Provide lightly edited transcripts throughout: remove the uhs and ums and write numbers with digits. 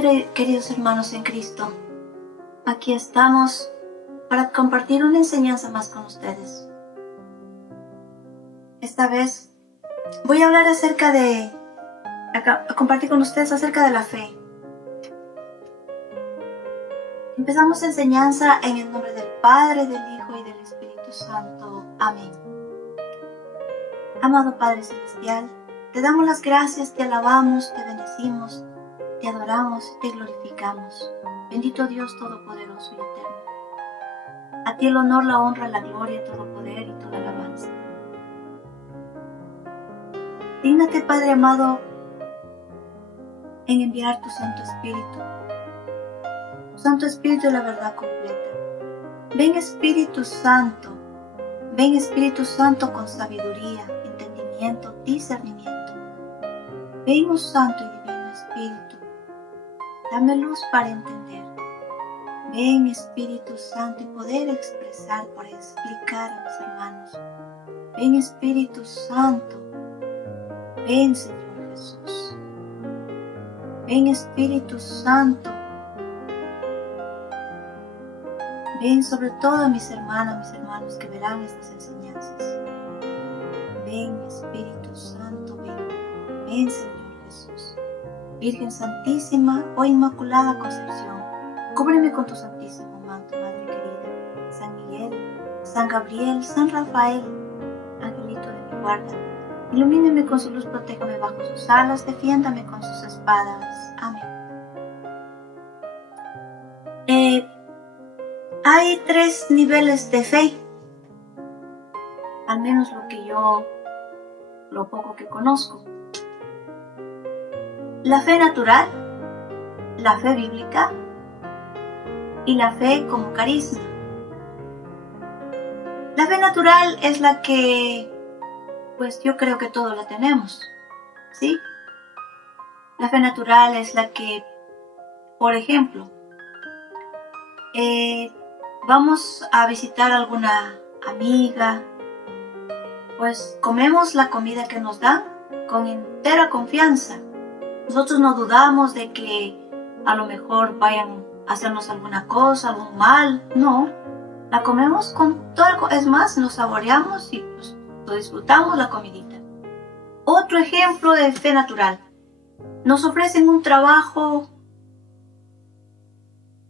queridos hermanos en Cristo. Aquí estamos para compartir una enseñanza más con ustedes. Esta vez voy a hablar a compartir con ustedes acerca de la fe. Empezamos enseñanza en el nombre del Padre, del Hijo y del Espíritu Santo. Amén. Amado Padre Celestial, te damos las gracias, te alabamos, te bendecimos, te adoramos y te glorificamos. Bendito Dios Todopoderoso y Eterno. A ti el honor, la honra, la gloria, todo poder y toda alabanza. Dígnate, Padre amado, en enviar tu Santo Espíritu. Tu Santo Espíritu de la verdad completa. Ven Espíritu Santo. Ven Espíritu Santo con sabiduría, entendimiento, discernimiento. Ven, oh Santo y Divino Espíritu. Dame luz para entender. Ven Espíritu Santo y poder expresar, para explicar a mis hermanos. Ven Espíritu Santo. Ven Señor Jesús. Ven Espíritu Santo. Ven sobre todo a mis hermanos que verán estas enseñanzas. Ven Espíritu Santo, ven. Ven Señor Jesús. Virgen Santísima o Inmaculada Concepción, cúbreme con tu santísimo manto, Madre querida. San Miguel, San Gabriel, San Rafael, angelito de mi guarda, ilumíneme con su luz, protéjame bajo sus alas, defiéndame con sus espadas. Amén. Hay 3 niveles de fe, al menos lo poco que conozco. La fe natural, la fe bíblica y la fe como carisma. La fe natural es la que, pues yo creo que todos la tenemos, ¿sí? La fe natural es la que, por ejemplo, vamos a visitar a alguna amiga, pues comemos la comida que nos dan con entera confianza. Nosotros no dudamos de que a lo mejor vayan a hacernos alguna cosa, algún mal. No, la comemos con todo, es más, nos saboreamos y pues lo disfrutamos la comidita. Otro ejemplo de fe natural. Nos ofrecen un trabajo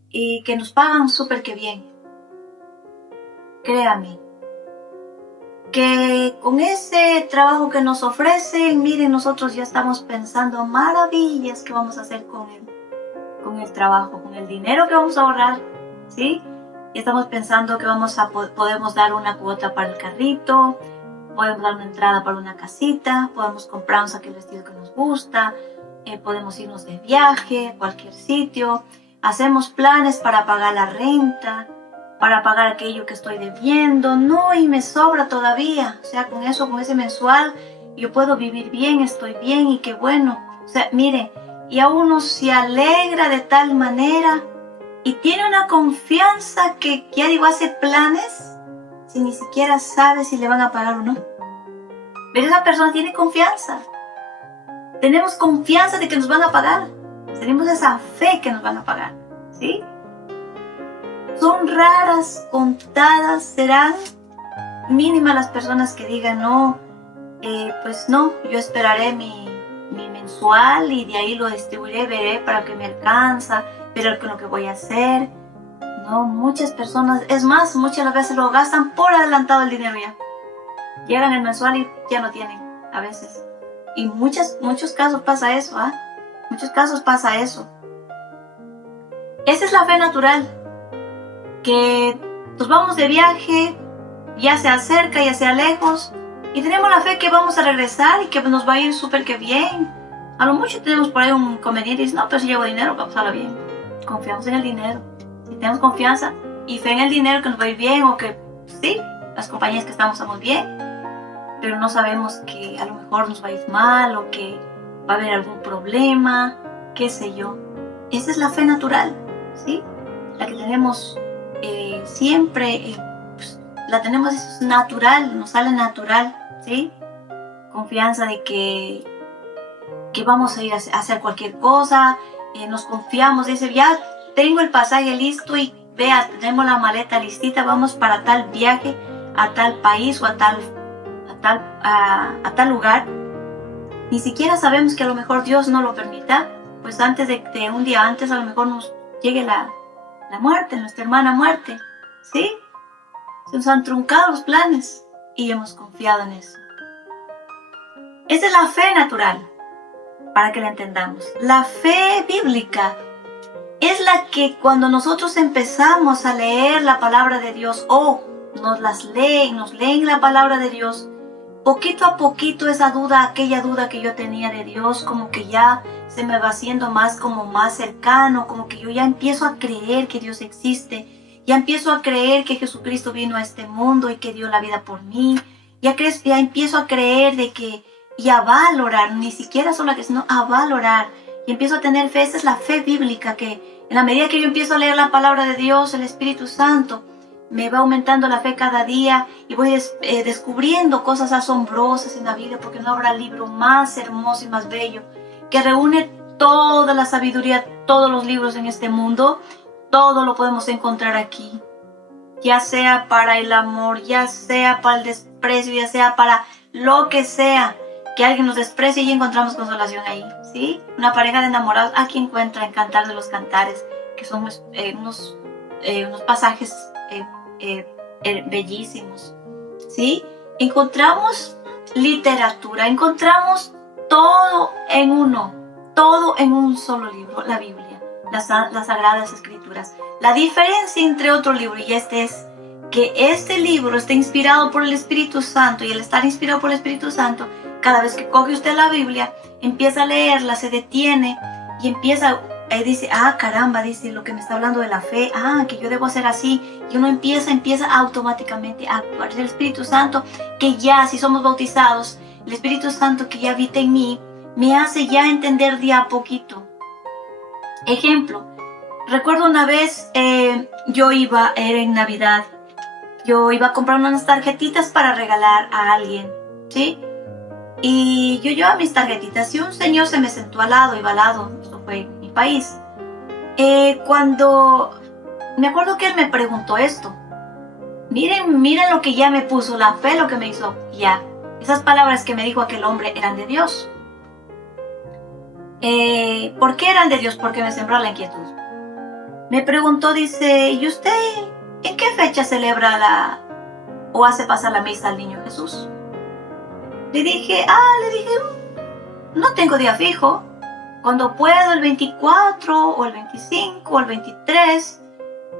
y que nos pagan súper que bien. Créame, que con ese trabajo que nos ofrecen, miren, nosotros ya estamos pensando maravillas que vamos a hacer con el trabajo, con el dinero que vamos a ahorrar, ¿sí? Y estamos pensando que podemos dar una cuota para el carrito, podemos dar una entrada para una casita, podemos comprarnos aquel vestido que nos gusta, podemos irnos de viaje a cualquier sitio, hacemos planes para pagar la renta, para pagar aquello que estoy debiendo, no, y me sobra todavía, o sea, con ese mensual, yo puedo vivir bien, estoy bien, y qué bueno, o sea, mire, y a uno se alegra de tal manera, y tiene una confianza que, ya digo, hace planes, si ni siquiera sabe si le van a pagar o no, pero esa persona tiene confianza, tenemos confianza de que nos van a pagar, tenemos esa fe que nos van a pagar, ¿sí? Son raras, contadas, serán mínimas las personas que digan, no, pues no, yo esperaré mi mensual y de ahí lo distribuiré, veré para que me alcanza, veré lo que voy a hacer. No, muchas personas, es más, muchas veces lo gastan por adelantado el dinero ya. Llegan el mensual y ya no tienen, a veces. Y muchos casos pasa eso, ¿ah? Muchos casos pasa eso. Esa es la fe natural. Que nos vamos de viaje, ya sea cerca, ya sea lejos, y tenemos la fe que vamos a regresar y que nos va a ir súper que bien. A lo mucho tenemos por ahí un inconveniente y dices, no, pero si llevo dinero, vamos a pasarlo bien. Confiamos en el dinero. Si tenemos confianza y fe en el dinero que nos va a ir bien, o que sí, las compañías que estamos bien, pero no sabemos que a lo mejor nos va a ir mal o que va a haber algún problema, qué sé yo. Esa es la fe natural, ¿sí? La que tenemos siempre, pues, la tenemos, es natural, nos sale natural, ¿sí? Confianza de que vamos a ir a hacer cualquier cosa, nos confiamos, dice, ya tengo el pasaje listo y vea, tenemos la maleta listita, vamos para tal viaje, a tal país o a tal lugar. Ni siquiera sabemos que a lo mejor Dios no lo permita, pues antes de un día antes a lo mejor nos llegue la muerte, nuestra hermana muerte, ¿sí? Se nos han truncado los planes y hemos confiado en eso. Esa es la fe natural, para que la entendamos. La fe bíblica es la que cuando nosotros empezamos a leer la palabra de Dios o nos leen la palabra de Dios, poquito a poquito aquella duda que yo tenía de Dios, como que ya se me va haciendo más cercano, como que yo ya empiezo a creer que Dios existe, ya empiezo a creer que Jesucristo vino a este mundo y que dio la vida por mí, ya empiezo a creer de que y a valorar, ni siquiera solo que, sino a valorar, y empiezo a tener fe. Esa es la fe bíblica, que en la medida que yo empiezo a leer la palabra de Dios, el Espíritu Santo me va aumentando la fe cada día y voy descubriendo cosas asombrosas en la vida, porque no habrá libro más hermoso y más bello que reúne toda la sabiduría, todos los libros en este mundo. Todo lo podemos encontrar aquí, ya sea para el amor, ya sea para el desprecio, ya sea para lo que sea, que alguien nos desprecie y encontramos consolación ahí, ¿sí? Una pareja de enamorados aquí encuentra en Cantar de los Cantares, que son unos pasajes bellísimos, ¿sí? Encontramos literatura, encontramos todo en uno, todo en un solo libro, la Biblia, las Sagradas Escrituras. La diferencia entre otro libro y este es que este libro está inspirado por el Espíritu Santo, y al estar inspirado por el Espíritu Santo, cada vez que coge usted la Biblia, empieza a leerla, se detiene y empieza, dice, caramba, dice lo que me está hablando de la fe, que yo debo hacer así, y uno empieza automáticamente a actuar. El Espíritu Santo, que ya, si somos bautizados, el Espíritu Santo que ya habita en mí, me hace ya entender de a poquito. Ejemplo, recuerdo una vez, era en Navidad, yo iba a comprar unas tarjetitas para regalar a alguien, ¿sí? Y yo llevaba mis tarjetitas y un señor se me sentó al lado, esto fue en mi país. Cuando me acuerdo que él me preguntó esto, miren lo que ya me puso, la fe, lo que me hizo ya. Esas palabras que me dijo aquel hombre eran de Dios. ¿Por qué eran de Dios? Porque me sembró la inquietud. Me preguntó, dice, ¿y usted en qué fecha celebra o hace pasar la misa al niño Jesús? Le dije, no tengo día fijo. Cuando puedo, el 24, o el 25, o el 23,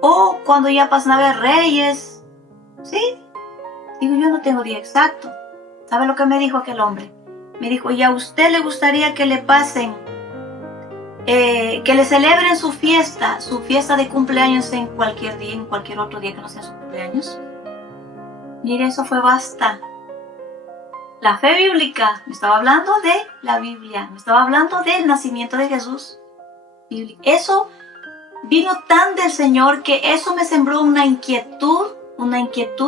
o cuando ya pasan a ver Reyes. ¿Sí? Digo, yo no tengo día exacto. ¿Sabe lo que me dijo aquel hombre? Me dijo, ¿y a usted le gustaría que le pasen, que le celebren su fiesta de cumpleaños en cualquier día, en cualquier otro día que no sea su cumpleaños? Mire, eso fue basta. La fe bíblica, me estaba hablando de la Biblia, me estaba hablando del nacimiento de Jesús. Eso vino tan del Señor que eso me sembró una inquietud,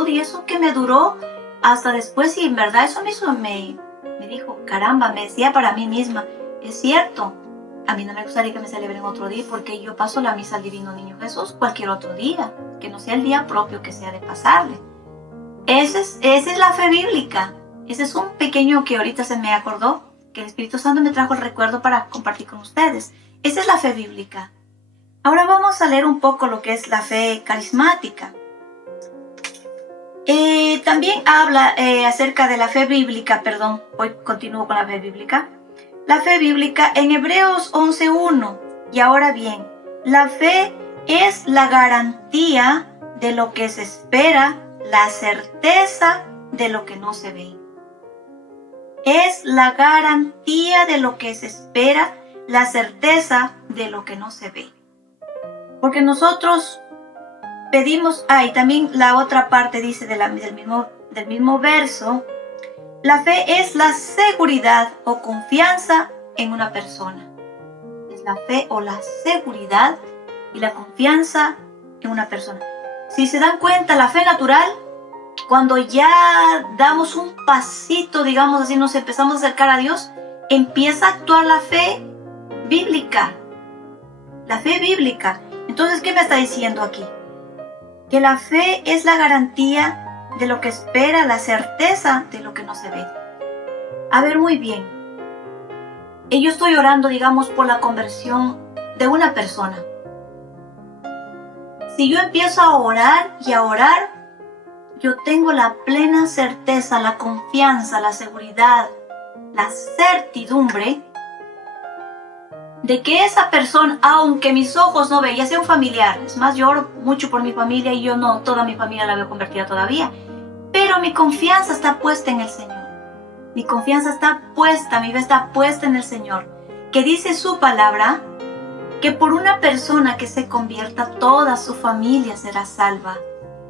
y eso que me duró hasta después, y en verdad eso me dijo, caramba, me decía para mí misma, es cierto, a mí no me gustaría que me celebren otro día, porque yo paso la misa al Divino Niño Jesús cualquier otro día, que no sea el día propio que sea de pasarle. Esa es la fe bíblica. Ese es un pequeño que ahorita se me acordó, que el Espíritu Santo me trajo el recuerdo para compartir con ustedes. Esa es la fe bíblica. Ahora vamos a leer un poco lo que es la fe carismática. También habla acerca de la fe bíblica, hoy continúo con la fe bíblica. La fe bíblica en Hebreos 11:1. Y ahora bien, la fe es la garantía de lo que se espera, la certeza de lo que no se ve. Es la garantía de lo que se espera, la certeza de lo que no se ve. Porque nosotros pedimos, y también la otra parte dice del mismo verso, la fe es la seguridad o confianza en una persona. Es la fe o la seguridad y la confianza en una persona. Si se dan cuenta, la fe natural, cuando ya damos un pasito, digamos así, nos empezamos a acercar a Dios, empieza a actuar la fe bíblica. la fe bíblica. Entonces, ¿qué me está diciendo aquí? Que la fe es la garantía de lo que espera, la certeza de lo que no se ve. A ver, muy bien. Y yo estoy orando, digamos, por la conversión de una persona. Si yo empiezo a orar y a orar, yo tengo la plena certeza, la confianza, la seguridad, la certidumbre de que esa persona, aunque mis ojos no ven, ya sea un familiar, es más, yo oro mucho por mi familia y yo no, toda mi familia la veo convertida todavía, pero mi confianza está puesta en el Señor. Mi confianza está puesta, mi fe está puesta en el Señor, que dice su palabra, que por una persona que se convierta, toda su familia será salva.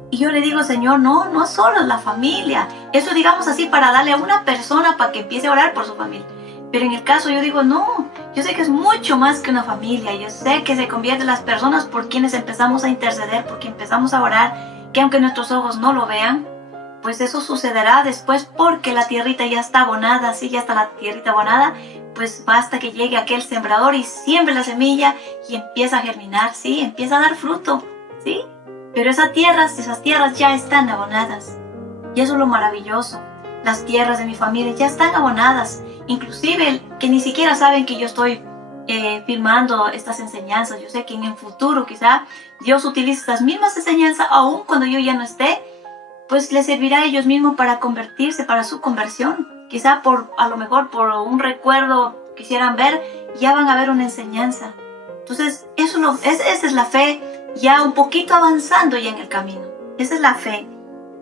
Y yo le digo, Señor, no solo es la familia. Eso digamos así para darle a una persona para que empiece a orar por su familia. Pero en el caso yo digo, no, yo sé que es mucho más que una familia. Yo sé que se convierten las personas por quienes empezamos a interceder, por quienes empezamos a orar, que aunque nuestros ojos no lo vean, pues eso sucederá después porque la tierrita ya está abonada, sí, ya está la tierrita abonada, pues basta que llegue aquel sembrador y siembre la semilla y empieza a germinar, sí, empieza a dar fruto, sí. Pero esas tierras ya están abonadas. Y eso es lo maravilloso. Las tierras de mi familia ya están abonadas. Inclusive que ni siquiera saben que yo estoy filmando estas enseñanzas. Yo sé que en el futuro quizá Dios utilice estas mismas enseñanzas, aun cuando yo ya no esté, pues les servirá a ellos mismos para convertirse, para su conversión. Quizá a lo mejor por un recuerdo quisieran ver, ya van a ver una enseñanza. Entonces, esa es la fe, ya un poquito avanzando ya en el camino. Esa es la fe.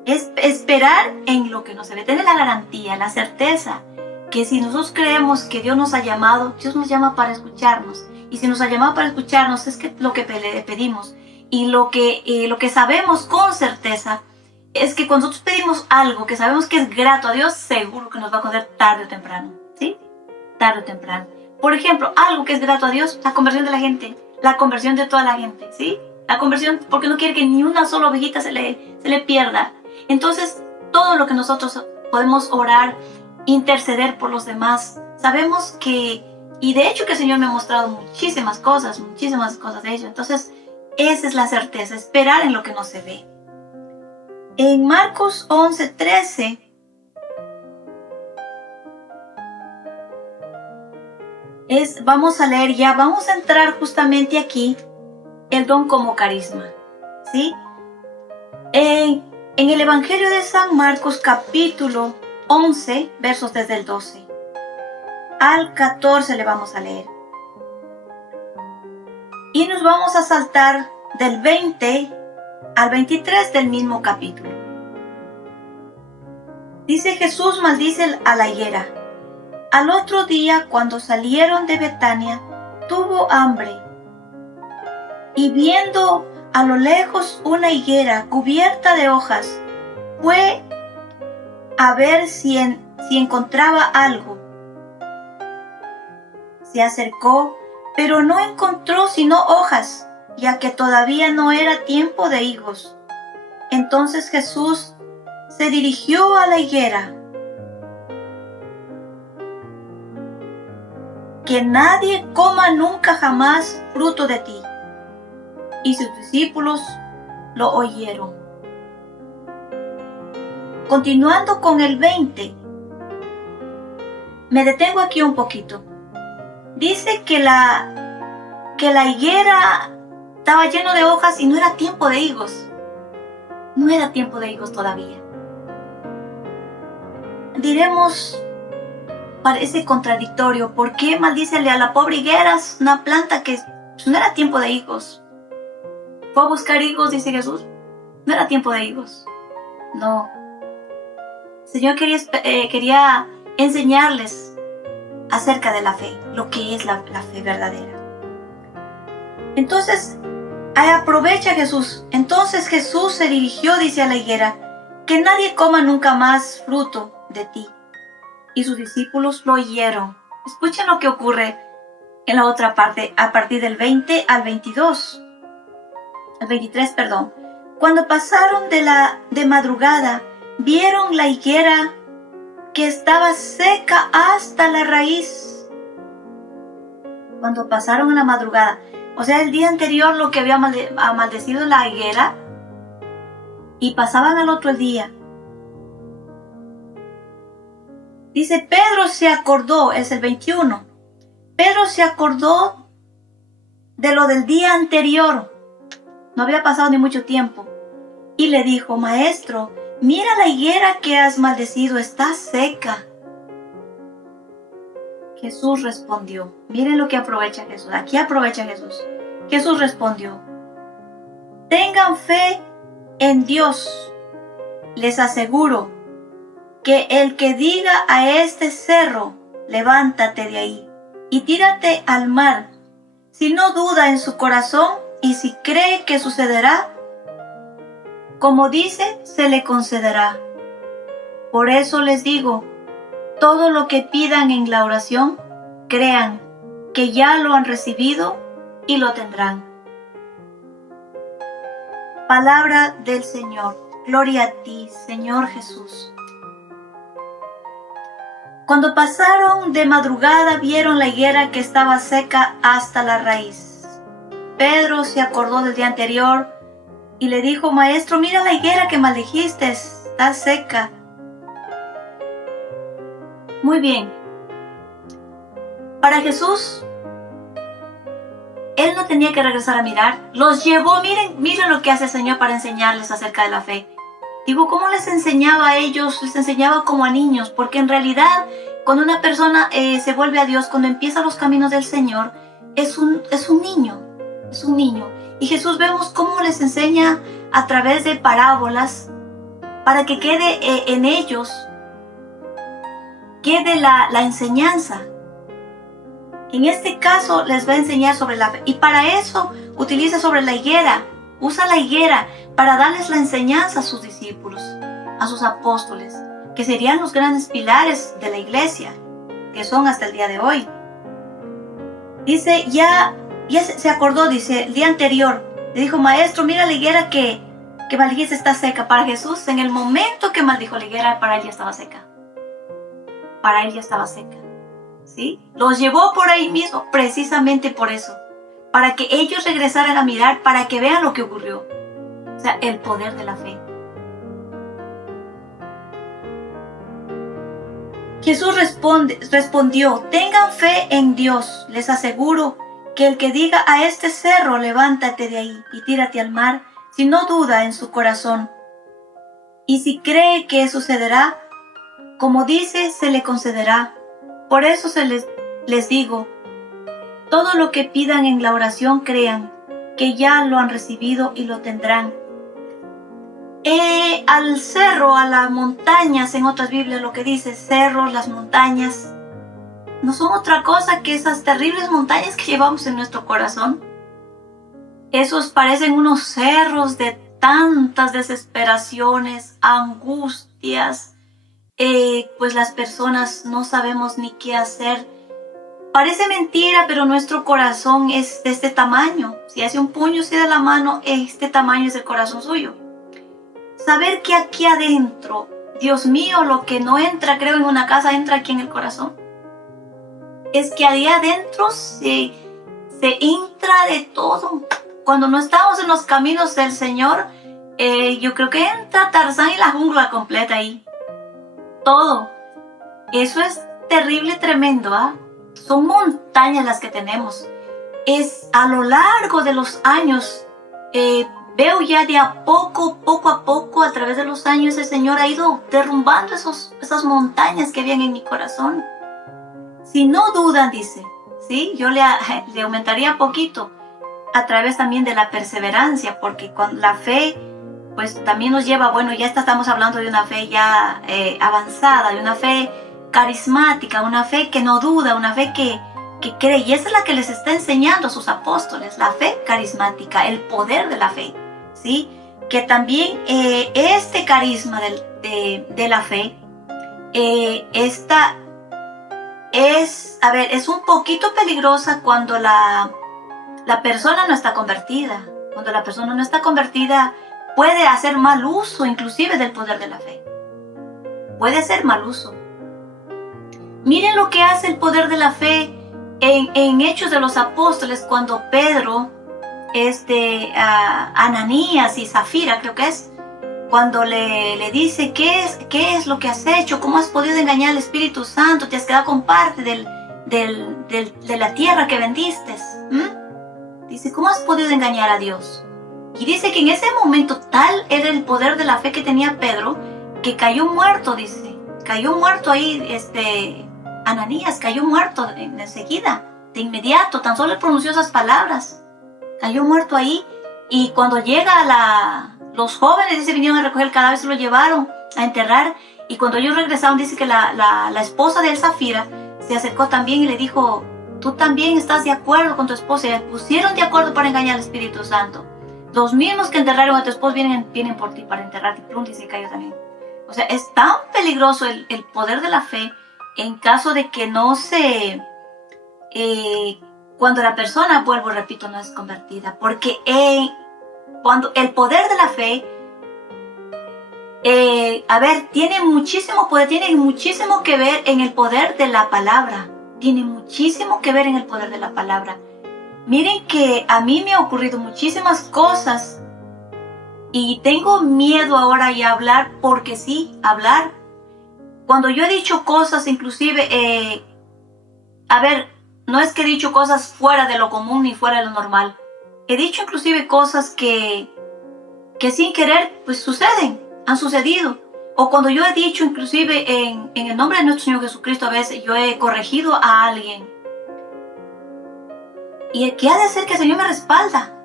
Es esperar en lo que no se ve. Tener la garantía, la certeza que si nosotros creemos que Dios nos ha llamado, Dios nos llama para escucharnos. Y si nos ha llamado para escucharnos es que lo que le pedimos. Y lo que sabemos con certeza es que cuando nosotros pedimos algo que sabemos que es grato a Dios, seguro que nos va a conceder tarde o temprano. ¿Sí? Tarde o temprano. Por ejemplo, algo que es grato a Dios, la conversión de la gente, la conversión de toda la gente, ¿sí? La conversión porque no quiere que ni una sola ovejita se le pierda. Entonces, todo lo que nosotros podemos orar, interceder por los demás, sabemos que, y de hecho que el Señor me ha mostrado muchísimas cosas de ello. Entonces, esa es la certeza, esperar en lo que no se ve. En Marcos 11:13, vamos a leer ya, vamos a entrar justamente aquí, el don como carisma, ¿sí? En el Evangelio de San Marcos, capítulo 11, versos desde el 12 al 14 le vamos a leer. Y nos vamos a saltar del 20 al 23 del mismo capítulo. Dice: Jesús maldice a la higuera. Al otro día, cuando salieron de Betania, tuvo hambre. Y viendo a lo lejos una higuera cubierta de hojas, fue a ver si encontraba algo. Se acercó, pero no encontró sino hojas, ya que todavía no era tiempo de higos. Entonces Jesús se dirigió a la higuera. Que nadie coma nunca jamás fruto de ti. Y sus discípulos lo oyeron. Continuando con el 20, me detengo aquí un poquito. Dice que la higuera estaba lleno de hojas y no era tiempo de higos. No era tiempo de higos todavía. Diremos, parece contradictorio. ¿Por qué maldícele a la pobre higuera? Es una planta que no era tiempo de higos. ¿Fue a buscar higos, dice Jesús? No era tiempo de higos. No. El Señor quería enseñarles acerca de la fe, lo que es la fe verdadera. Entonces, aprovecha Jesús. Entonces Jesús se dirigió, dice, a la higuera: que nadie coma nunca más fruto de ti. Y sus discípulos lo oyeron. Escuchen lo que ocurre en la otra parte, a partir del 20 al 22. Al 23, perdón. Cuando pasaron de madrugada, vieron la higuera que estaba seca hasta la raíz. Cuando pasaron en la madrugada. O sea, el día anterior lo que había maldecido la higuera, y pasaban al otro día. Dice, Pedro se acordó, es el 21. Pedro se acordó de lo del día anterior. No había pasado ni mucho tiempo. Y le dijo, Maestro, mira la higuera que has maldecido, está seca. Jesús respondió. Miren lo que aprovecha Jesús. Aquí aprovecha Jesús. Jesús respondió, tengan fe en Dios. Les aseguro que el que diga a este cerro, levántate de ahí y tírate al mar, si no duda en su corazón y si cree que sucederá, como dice, se le concederá. Por eso les digo, todo lo que pidan en la oración, crean que ya lo han recibido y lo tendrán. Palabra del Señor. Gloria a ti, Señor Jesús. Cuando pasaron de madrugada, vieron la higuera que estaba seca hasta la raíz. Pedro se acordó del día anterior y le dijo, Maestro, mira la higuera que maldijiste, está seca. Muy bien. Para Jesús, Él no tenía que regresar a mirar. Los llevó, miren lo que hace el Señor para enseñarles acerca de la fe. Digo, ¿cómo les enseñaba a ellos? Les enseñaba como a niños, porque en realidad, cuando una persona se vuelve a Dios, cuando empieza los caminos del Señor, es un niño. Y Jesús vemos cómo les enseña a través de parábolas, para que quede en ellos, quede la enseñanza. En este caso les va a enseñar sobre la fe. Y para eso utiliza sobre la higuera. Usa la higuera para darles la enseñanza a sus discípulos, a sus apóstoles, que serían los grandes pilares de la iglesia, que son hasta el día de hoy. Dice, ya se acordó, dice, el día anterior, le dijo, Maestro, mira la higuera que maldijiste está seca. Para Jesús, en el momento que maldijo la higuera, para él ya estaba seca. Para él ya estaba seca. ¿Sí? Los llevó por ahí mismo, precisamente por eso, para que ellos regresaran a mirar, para que vean lo que ocurrió. O sea, el poder de la fe. Jesús respondió, tengan fe en Dios. Les aseguro que el que diga a este cerro, levántate de ahí y tírate al mar, si no duda en su corazón, y si cree que sucederá, como dice, se le concederá. Por eso les digo, todo lo que pidan en la oración, crean que ya lo han recibido y lo tendrán. Al cerro, a las montañas, en otras Biblias lo que dice, cerros, las montañas, no son otra cosa que esas terribles montañas que llevamos en nuestro corazón. Esos parecen unos cerros de tantas desesperaciones, angustias, pues las personas no sabemos ni qué hacer. Parece mentira, pero nuestro corazón es de este tamaño. Si hace un puño así de la mano, este tamaño es el corazón suyo. Saber que aquí adentro, Dios mío, lo que no entra, creo, en una casa, entra aquí en el corazón. Es que ahí adentro se entra de todo. Cuando no estamos en los caminos del Señor, yo creo que entra Tarzán y la jungla completa ahí. Todo. Eso es terrible, tremendo, ¿ah? Son montañas las que tenemos. Es a lo largo de los años, veo ya de a poco a poco, a través de los años, el Señor ha ido derrumbando esas montañas que habían en mi corazón. Si no dudan, dice, ¿sí? Yo le aumentaría poquito, a través también de la perseverancia, porque con la fe, pues también nos lleva, bueno, ya estamos hablando de una fe ya avanzada, de una fe carismática, una fe que no duda, una fe que cree, y esa es la que les está enseñando a sus apóstoles, la fe carismática, el poder de la fe, ¿sí? Que también este carisma de la fe, esta es un poquito peligrosa cuando la persona no está convertida. Cuando la persona no está convertida, puede hacer mal uso inclusive del poder de la fe. Puede hacer mal uso. Miren lo que hace el poder de la fe en Hechos de los Apóstoles, cuando Pedro Ananías y Zafira, creo que es, cuando le dice, ¿qué es lo que has hecho? ¿Cómo has podido engañar al Espíritu Santo? Te has quedado con parte de la tierra que vendiste. Dice, ¿cómo has podido engañar a Dios? Y dice que en ese momento tal era el poder de la fe que tenía Pedro, que cayó muerto, dice. Cayó muerto ahí, Ananías cayó muerto enseguida, de inmediato, tan solo pronunció esas palabras. Cayó muerto ahí, y cuando llega los jóvenes, dice, vinieron a recoger el cadáver, se lo llevaron a enterrar, y cuando ellos regresaron, dice que la esposa de él, Zafira, se acercó también y le dijo, tú también estás de acuerdo con tu esposa, y se pusieron de acuerdo para engañar al Espíritu Santo. Los mismos que enterraron a tu esposo vienen por ti para enterrarte, y plum, dice, cayó también. O sea, es tan peligroso el poder de la fe en caso de que no se... cuando la persona, vuelvo, repito, no es convertida. Porque cuando el poder de la fe, tiene muchísimo poder, tiene muchísimo que ver en el poder de la palabra. Tiene muchísimo que ver en el poder de la palabra. Miren que a mí me ha ocurrido muchísimas cosas y tengo miedo ahora ya a hablar, porque sí, hablar. Cuando yo he dicho cosas, inclusive, no es que he dicho cosas fuera de lo común ni fuera de lo normal. He dicho inclusive cosas que sin querer pues suceden, han sucedido. O cuando yo he dicho inclusive en el nombre de nuestro Señor Jesucristo, a veces yo he corregido a alguien. ¿Y qué ha de ser que el Señor me respalda?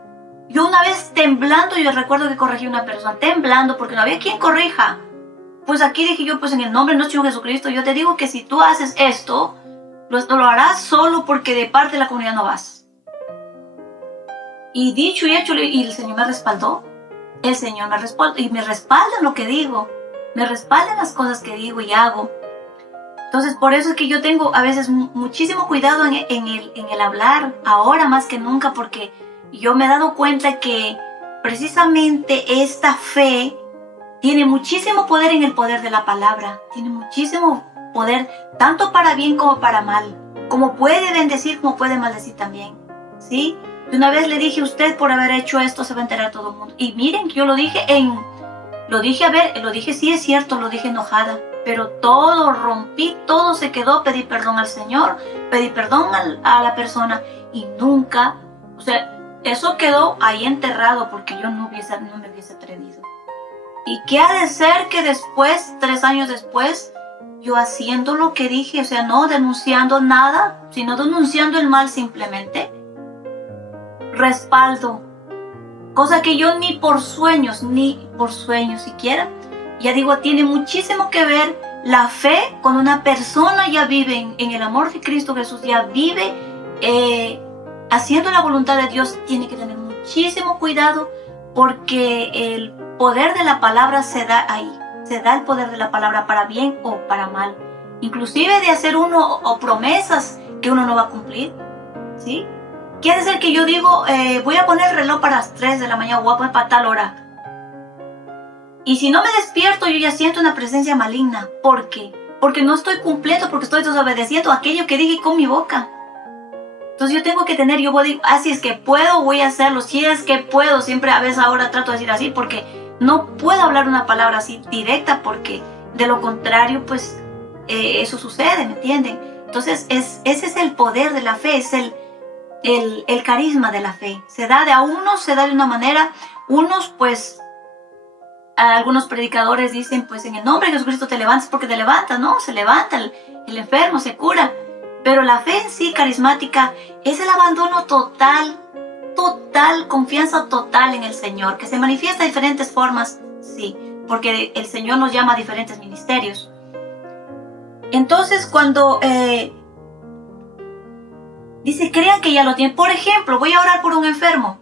Yo una vez temblando, yo recuerdo que corregí a una persona, temblando porque no había quien corrija. Pues aquí dije yo, pues en el nombre de nuestro Señor Jesucristo, yo te digo que si tú haces esto, lo harás solo porque de parte de la comunidad no vas. Y dicho y hecho, y el Señor me respaldó. El Señor me respalda, y me respalda en lo que digo. Me respalda en las cosas que digo y hago. Entonces, por eso es que yo tengo a veces muchísimo cuidado en el hablar, ahora más que nunca, porque yo me he dado cuenta que precisamente esta fe tiene muchísimo poder en el poder de la palabra. Tiene muchísimo poder, tanto para bien como para mal. Como puede bendecir, como puede maldecir también. ¿Sí? Y una vez le dije, usted por haber hecho esto se va a enterar todo el mundo. Y miren que yo lo dije sí es cierto, lo dije enojada. Pero todo rompí, todo se quedó, pedí perdón al Señor, pedí perdón a la persona y nunca, o sea, eso quedó ahí enterrado porque yo no me hubiese atrevido. ¿Y qué ha de ser que después, 3 años después, yo haciendo lo que dije, o sea, no denunciando nada, sino denunciando el mal simplemente, respaldo, cosa que yo ni por sueños siquiera, ya digo, tiene muchísimo que ver la fe cuando una persona ya vive en el amor de Cristo Jesús, ya vive haciendo la voluntad de Dios. Tiene que tener muchísimo cuidado porque el poder de la palabra se da ahí. Se da el poder de la palabra para bien o para mal. Inclusive de hacer o promesas que uno no va a cumplir. ¿Sí? Quiere decir que yo digo, voy a poner el reloj para las 3 de la mañana, voy a poner para tal hora. Y si no me despierto, yo ya siento una presencia maligna. ¿Por qué? Porque no estoy cumpliendo, porque estoy desobedeciendo aquello que dije con mi boca. Entonces yo tengo que tener, si es que puedo, voy a hacerlo. Si es que puedo, siempre a veces ahora trato de decir así, porque no puedo hablar una palabra así directa, porque de lo contrario, pues eso sucede, ¿me entienden? Entonces ese es el poder de la fe, es el carisma de la fe. Se da de una manera, unos pues... Algunos predicadores dicen, pues en el nombre de Jesucristo te levantas porque te levantas, ¿no? Se levanta el enfermo, se cura. Pero la fe en sí, carismática, es el abandono total, confianza total en el Señor, que se manifiesta de diferentes formas, sí, porque el Señor nos llama a diferentes ministerios. Entonces, cuando dice, crean que ya lo tienen. Por ejemplo, voy a orar por un enfermo.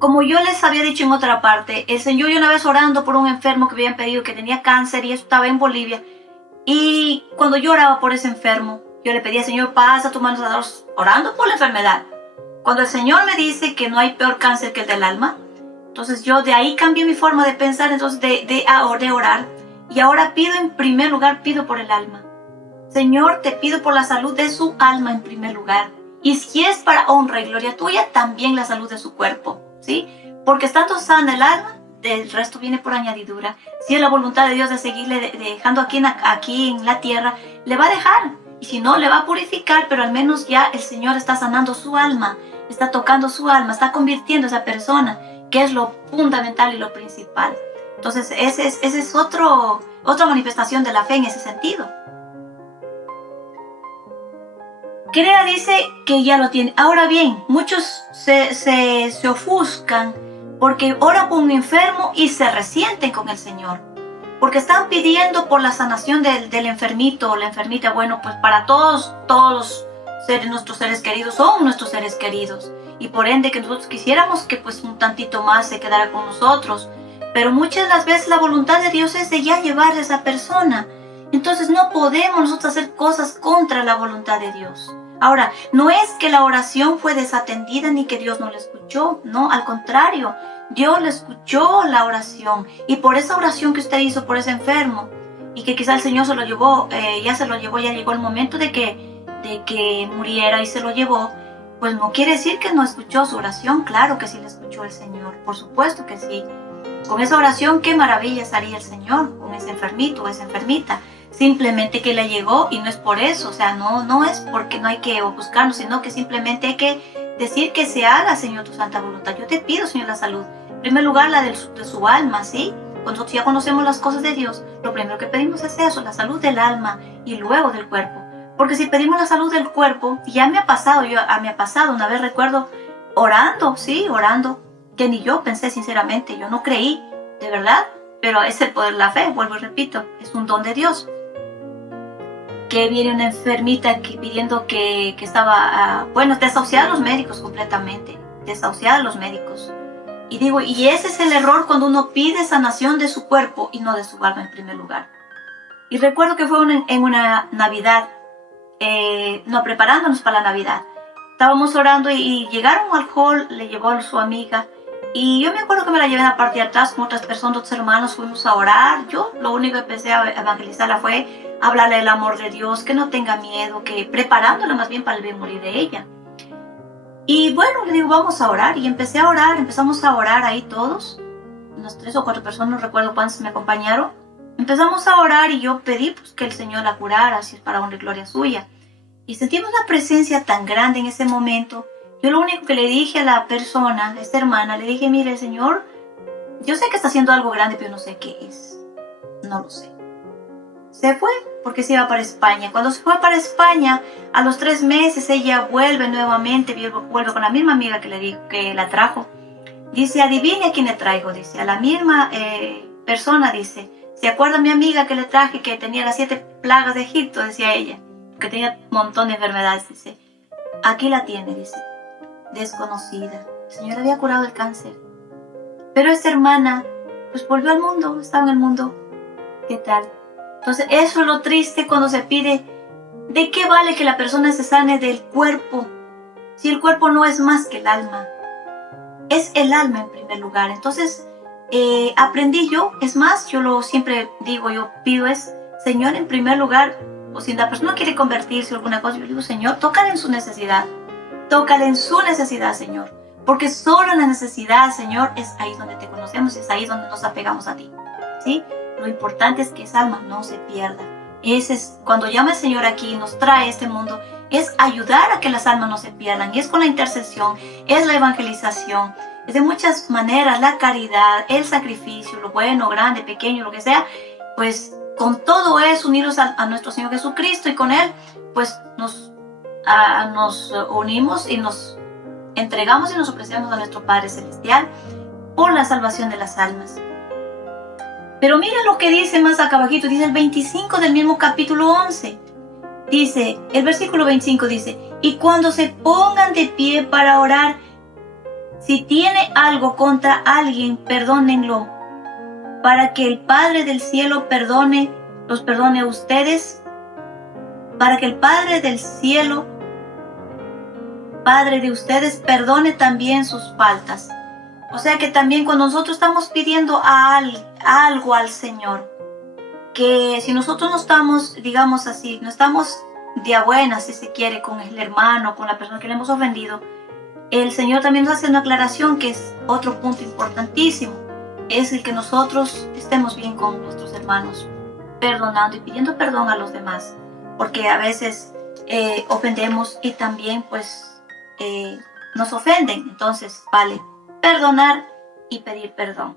Como yo les había dicho en otra parte, el Señor, yo una vez orando por un enfermo que habían pedido que tenía cáncer y estaba en Bolivia. Y cuando yo oraba por ese enfermo, yo le pedía, Señor, pasa tu mano a Dios, orando por la enfermedad. Cuando el Señor me dice que no hay peor cáncer que el del alma, entonces yo de ahí cambié mi forma de pensar, entonces de orar. Y ahora pido en primer lugar, pido por el alma. Señor, te pido por la salud de su alma en primer lugar. Y si es para honra y gloria tuya, también la salud de su cuerpo, ¿sí? Porque estando sana el alma, el resto viene por añadidura. Si es la voluntad de Dios de seguirle dejando aquí en la tierra, le va a dejar. Y si no, le va a purificar, pero al menos ya el Señor está sanando su alma, está tocando su alma, está convirtiendo a esa persona, que es lo fundamental y lo principal. Entonces, ese es otra manifestación de la fe en ese sentido. Crea dice que ya lo tiene. Ahora bien, muchos se ofuscan porque oran por un enfermo y se resienten con el Señor. Porque están pidiendo por la sanación del enfermito o la enfermita. Bueno, pues para todos los seres, nuestros seres queridos son nuestros seres queridos. Y por ende que nosotros quisiéramos que pues un tantito más se quedara con nosotros. Pero muchas de las veces la voluntad de Dios es de ya llevar a esa persona. Entonces no podemos nosotros hacer cosas contra la voluntad de Dios. Ahora, no es que la oración fue desatendida ni que Dios no la escuchó, no, al contrario, Dios le escuchó la oración y por esa oración que usted hizo por ese enfermo y que quizá el Señor se lo llevó, ya llegó el momento de que muriera y se lo llevó, pues no quiere decir que no escuchó su oración, claro que sí le escuchó el Señor, por supuesto que sí. Con esa oración, qué maravillas haría el Señor con ese enfermito o esa enfermita. Simplemente que le llegó y no es por eso, o sea, no es porque no hay que buscarnos, sino que simplemente hay que decir que se haga, Señor, tu santa voluntad. Yo te pido, Señor, la salud. En primer lugar, la de su alma, ¿sí? Cuando nosotros ya conocemos las cosas de Dios, lo primero que pedimos es eso, la salud del alma y luego del cuerpo. Porque si pedimos la salud del cuerpo, ya me ha pasado una vez recuerdo orando, que ni yo pensé sinceramente, yo no creí, de verdad, pero es el poder de la fe, vuelvo y repito, es un don de Dios. Que viene una enfermita pidiendo que estaba, desahuciada a los médicos completamente, desahuciada a los médicos. Y digo, y ese es el error cuando uno pide sanación de su cuerpo y no de su alma en primer lugar. Y recuerdo que fue en una Navidad, preparándonos para la Navidad. Estábamos orando y llegaron al hall, le llevó a su amiga. Y yo me acuerdo que me la llevé en la parte de atrás con otras personas, otros hermanos, fuimos a orar. Yo lo único que empecé a evangelizarla fue hablarle del amor de Dios, que no tenga miedo, que preparándola más bien para el bien morir de ella. Y bueno, le digo, vamos a orar. Y empezamos a orar ahí todos. Unas 3 o 4 personas, no recuerdo cuántas me acompañaron. Empezamos a orar y yo pedí pues, que el Señor la curara, si es para honra y gloria suya. Y sentimos una presencia tan grande en ese momento. Yo lo único que le dije a la persona, a esta hermana, le dije, mire, Señor, yo sé que está haciendo algo grande, pero no sé qué es. No lo sé. Se fue porque se iba para España. Cuando se fue para España, a los 3 meses ella vuelve nuevamente, vuelve con la misma amiga que le dijo que la trajo. Dice, adivine a quién le traigo, dice, a la misma persona, dice. ¿Se acuerda mi amiga que le traje que tenía las 7 plagas de Egipto? Decía ella, que tenía un montón de enfermedades, dice. Aquí la tiene, dice, desconocida. El Señor había curado el cáncer. Pero esta hermana, pues volvió al mundo, estaba en el mundo. ¿Qué tal? Entonces, eso es lo triste cuando se pide, ¿de qué vale que la persona se sane del cuerpo? Si el cuerpo no es más que el alma. Es el alma en primer lugar. Entonces, aprendí yo, es más, siempre digo, yo pido es, Señor, en primer lugar, o si la persona quiere convertirse o alguna cosa, yo digo, Señor, tócale en su necesidad, Señor, porque solo en la necesidad, Señor, es ahí donde te conocemos, es ahí donde nos apegamos a ti, ¿sí? Lo importante es que esa alma no se pierda. Ese es, cuando llama el Señor aquí y nos trae a este mundo, es ayudar a que las almas no se pierdan, y es con la intercesión, es la evangelización, es de muchas maneras, la caridad, el sacrificio, lo bueno, grande, pequeño, lo que sea, pues con todo eso unidos a nuestro Señor Jesucristo y con Él, pues nos unimos y nos entregamos y nos ofrecemos a nuestro Padre Celestial por la salvación de las almas. Pero mira lo que dice más acá abajito, dice el 25 del mismo capítulo 11. Dice, el versículo 25 dice, y cuando se pongan de pie para orar, si tiene algo contra alguien, perdónenlo, para que el Padre del cielo los perdone a ustedes, para que el Padre del cielo, Padre de ustedes, perdone también sus faltas. O sea que también cuando nosotros estamos pidiendo algo al Señor, que si nosotros no estamos, digamos así, no estamos de a buenas, si se quiere, con el hermano, con la persona que le hemos ofendido, el Señor también nos hace una aclaración que es otro punto importantísimo. Es el que nosotros estemos bien con nuestros hermanos, perdonando y pidiendo perdón a los demás, porque a veces ofendemos y también pues nos ofenden. Entonces vale perdonar y pedir perdón.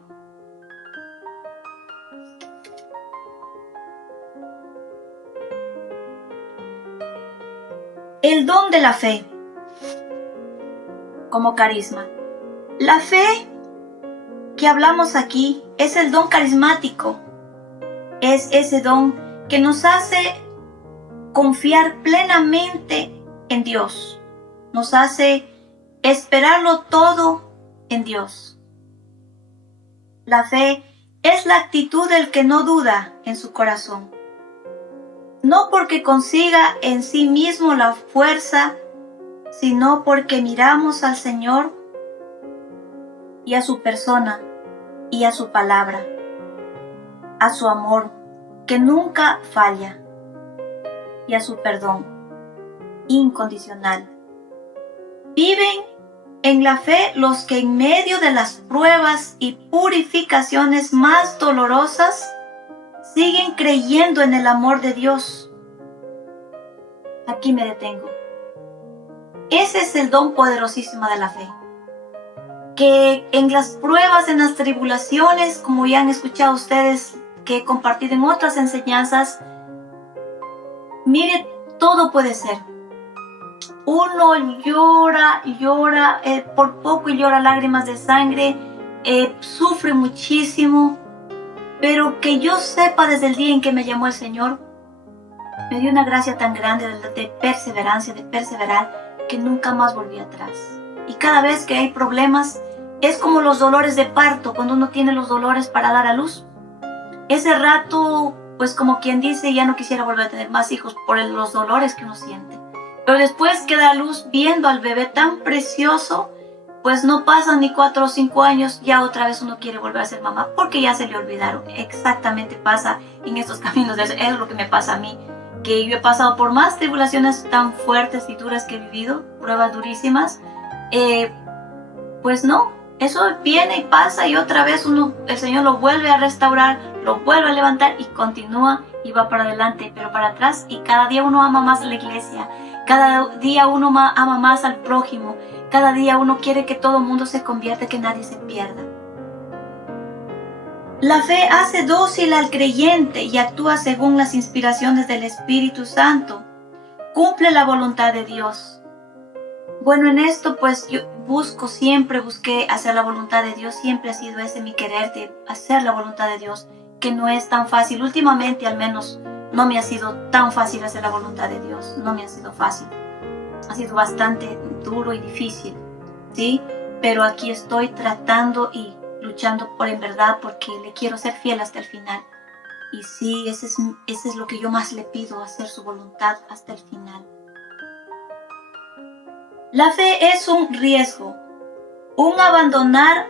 El don de la fe como carisma. La fe que hablamos aquí es el don carismático. Es ese don que nos hace confiar plenamente en Dios. Nos hace esperarlo todo en Dios. La fe es la actitud del que no duda en su corazón. No porque consiga en sí mismo la fuerza, sino porque miramos al Señor y a su persona y a su palabra, a su amor que nunca falla y a su perdón incondicional. Viven en la fe los que en medio de las pruebas y purificaciones más dolorosas siguen creyendo en el amor de Dios. Aquí me detengo. Ese es el don poderosísimo de la fe. Que en las pruebas, en las tribulaciones, como ya han escuchado ustedes que he compartido en otras enseñanzas, mire, todo puede ser. Uno llora, por poco y llora lágrimas de sangre, sufre muchísimo, pero que yo sepa desde el día en que me llamó el Señor, me dio una gracia tan grande de perseverancia, de perseverar, que nunca más volví atrás. Y cada vez que hay problemas, es como los dolores de parto, cuando uno tiene los dolores para dar a luz. Ese rato, pues como quien dice, ya no quisiera volver a tener más hijos por los dolores que uno siente. Pero después que da a luz, viendo al bebé tan precioso, pues no pasan ni 4 o 5 años, ya otra vez uno quiere volver a ser mamá, porque ya se le olvidaron. Exactamente pasa en estos caminos, es lo que me pasa a mí, que yo he pasado por más tribulaciones tan fuertes y duras que he vivido, pruebas durísimas, pues no, eso viene y pasa y otra vez el Señor lo vuelve a restaurar, lo vuelve a levantar y continúa y va para adelante, pero para atrás, y cada día uno ama más a la iglesia, cada día uno ama más al prójimo, cada día uno quiere que todo el mundo se convierta, que nadie se pierda. La fe hace dócil al creyente y actúa según las inspiraciones del Espíritu Santo. Cumple la voluntad de Dios. Bueno, en esto pues yo busqué hacer la voluntad de Dios. Siempre ha sido ese mi querer de hacer la voluntad de Dios, que no es tan fácil. Últimamente al menos no me ha sido tan fácil hacer la voluntad de Dios. No me ha sido fácil. Ha sido bastante duro y difícil, ¿sí? Pero aquí estoy tratando y luchando por en verdad, porque le quiero ser fiel hasta el final. Y sí, ese es lo que yo más le pido, hacer su voluntad hasta el final. La fe es un riesgo, un abandonar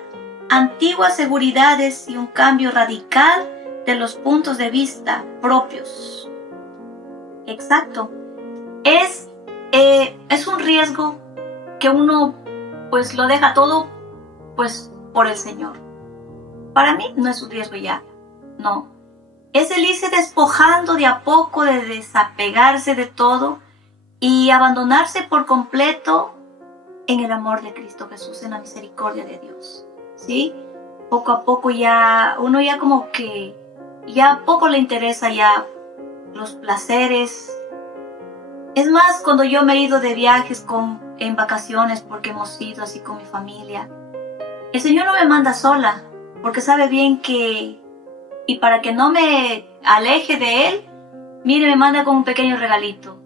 antiguas seguridades y un cambio radical de los puntos de vista propios. Exacto. Es un riesgo que uno pues lo deja todo pues por el Señor. Para mí no es un riesgo ya, no. Es el irse despojando de a poco, de desapegarse de todo y abandonarse por completo en el amor de Cristo Jesús, en la misericordia de Dios, ¿sí? Poco a poco uno ya como que ya poco le interesa ya los placeres. Es más, cuando yo me he ido de viajes en vacaciones, porque hemos ido así con mi familia, el Señor no me manda sola, porque sabe bien que, y para que no me aleje de Él, mire, me manda con un pequeño regalito.